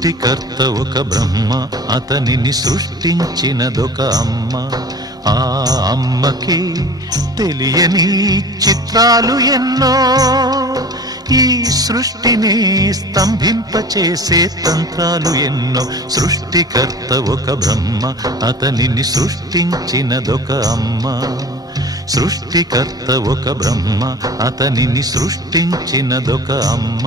సృష్టికర్త ఒక బ్రహ్మ, అతనిని సృష్టించినదొక అమ్మ. ఆ అమ్మకి తెలియని చిత్రాలు ఎన్నో, ఈ సృష్టిని స్తంభింపచేసే తంత్రాలు ఎన్నో. సృష్టికర్త ఒక బ్రహ్మ, అతనిని సృష్టించినదొక అమ్మ. సృష్టికర్త ఒక బ్రహ్మ, అతనిని సృష్టించినదొక అమ్మ.